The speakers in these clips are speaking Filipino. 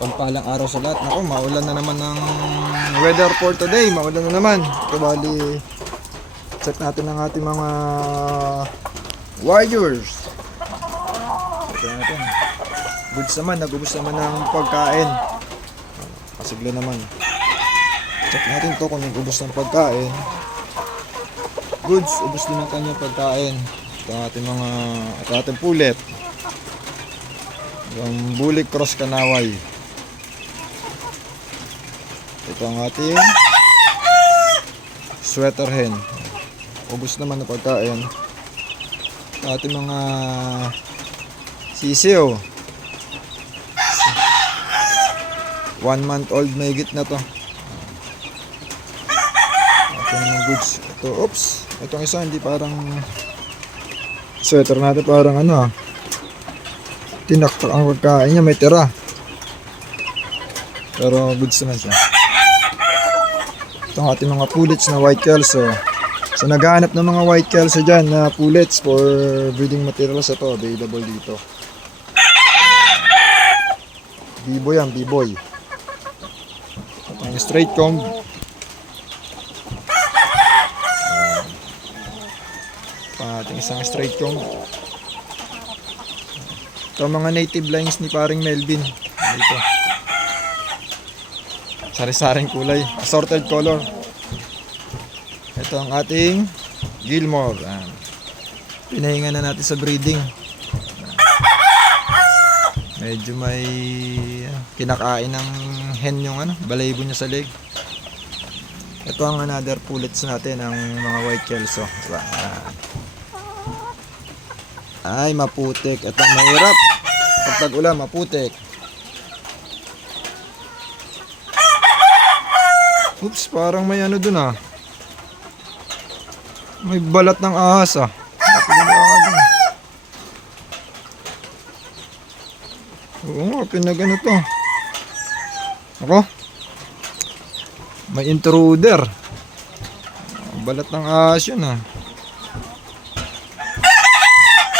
Pagpalang araw sa lahat. Nako, maulan na naman ng weather for today. Maulan na naman. Kabali, check natin ang ating mga wires. Check natin. Goods naman, nagubos naman ng pagkain. Pasigla naman. Check natin to kung nagubos ng pagkain. Goods, ubos din ang kanyang pagkain. Ito ating mga, ito ating pulet. Yung bulik cross kanaway. Ito ang ating sweater hen. Ubus naman ang pagkain. Ating mga sisiyo. One month old na higit na to. Ito yung goods. Ito, oops. Itong isa hindi parang sweater natin parang ano ah. Tinaktak ang pagkain niya, may tira. Pero goods naman siya. Ito ang ating mga pullets na white kelso. So naghahanap ng mga white kelso dyan na pullets for breeding materials ito available dito. B-boy yan, B-boy. Ito ang straight comb. Ito ang isang straight comb. Ito ang mga native lines ni paring Melvin. Dito. Sari-saring kulay. Assorted color. Ito ang ating Gilmore. Ayan. Pinahinga na natin sa breeding. Medyo may ah, kinakain ng hen yung ano, balaybo niya sa leg. Ito ang another pullets natin, ang mga white kelso. Diba? Ay, maputik. Ito mahirap. Pag tag-ulan, maputik. Oops, parang may ano dun ah. May balat ng ahas ah. Oo nga, pinagano to. Ako? May intruder. Balat ng ahas yun ah.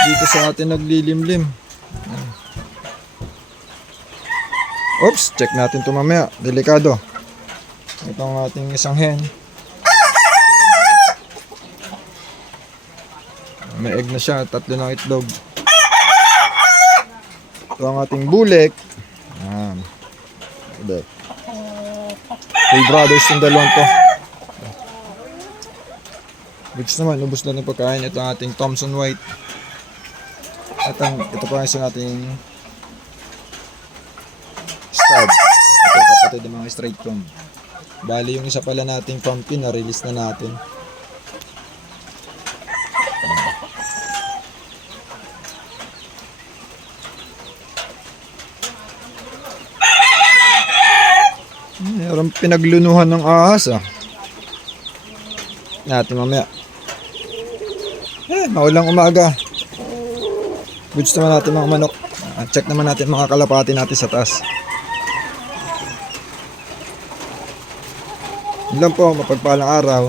Dito sa atin naglilimlim. Oops, check natin to mamaya. Delikado. Ito ang ating isang hen. May egg na siya, tatlo ng itlog. Ito ang ating bulik. Ayan. Bulik. Hey brothers yung dalawang to. Goods naman, ubos na ng pagkain. Ito ang ating Thompson White. At ang, ito pa ang isang ating stud. Ito kapatid ng mga straight comb. Bali yung isa pala nating pumpkin na-release na natin. Meron pinaglunuhan ng ahas ah. Natin mamaya. Eh, maulang umaga. Goods naman natin mga manok. Ah, check naman natin mga kalapati natin sa taas. Yun lang po, mapagpalang araw.